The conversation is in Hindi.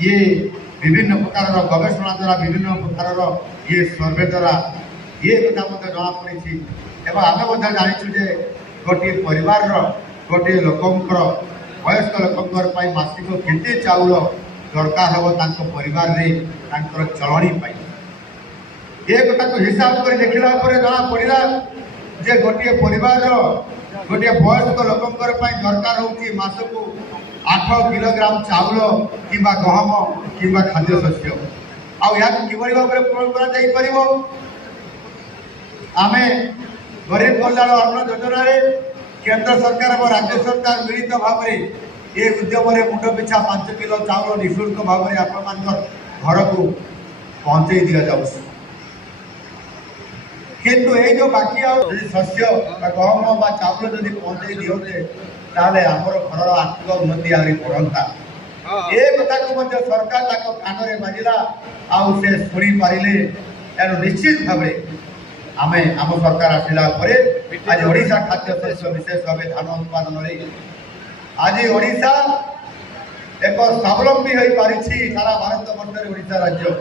ये विभिन्न प्रकार गवेषणा द्वारा विभिन्न प्रकार ये सर्वे द्वारा ये कथा जना पड़ी आम जाचु जे गोटे परिवार गोटे लोकंर वयस्क लोकंर मासिक केते चाउल दरकार हम परिवार रे चलनी ये कथा को हिसाब कर देखला जना पड़ा जे गोटे परिवार गोटे वयस्क लोकंर दरकार होची मासक 8 किलोग्राम चाउल कि गहम कि खाद्य शस्य कि भाव में पूरण करें गरीब कल्याण अन्न योजना केंद्र सरकार और राज्य सरकार मिलित भाव में ये उद्यम मुंड पिछा 5 किलो चाउल निःशुल्क भाव में आप घर को पहुँचे दि जाऊँ किंतु ये जो बाकी शस्य गहम चाउल जब पहुँचे दिए ताले आमर घर आर्थिक उन्नति आहरी बढ़ता ये कथा को सरकार कान में बाजिला आउ से शुणी पारे तेणु निश्चित भाव आम सरकार आसला आज ओडिशा खाद्य शस्य विशेष भाव धान उत्पादन आज ओडिशा एक स्वावलंबी हो पारी सारा भारत वर्ष ओडिशा राज्य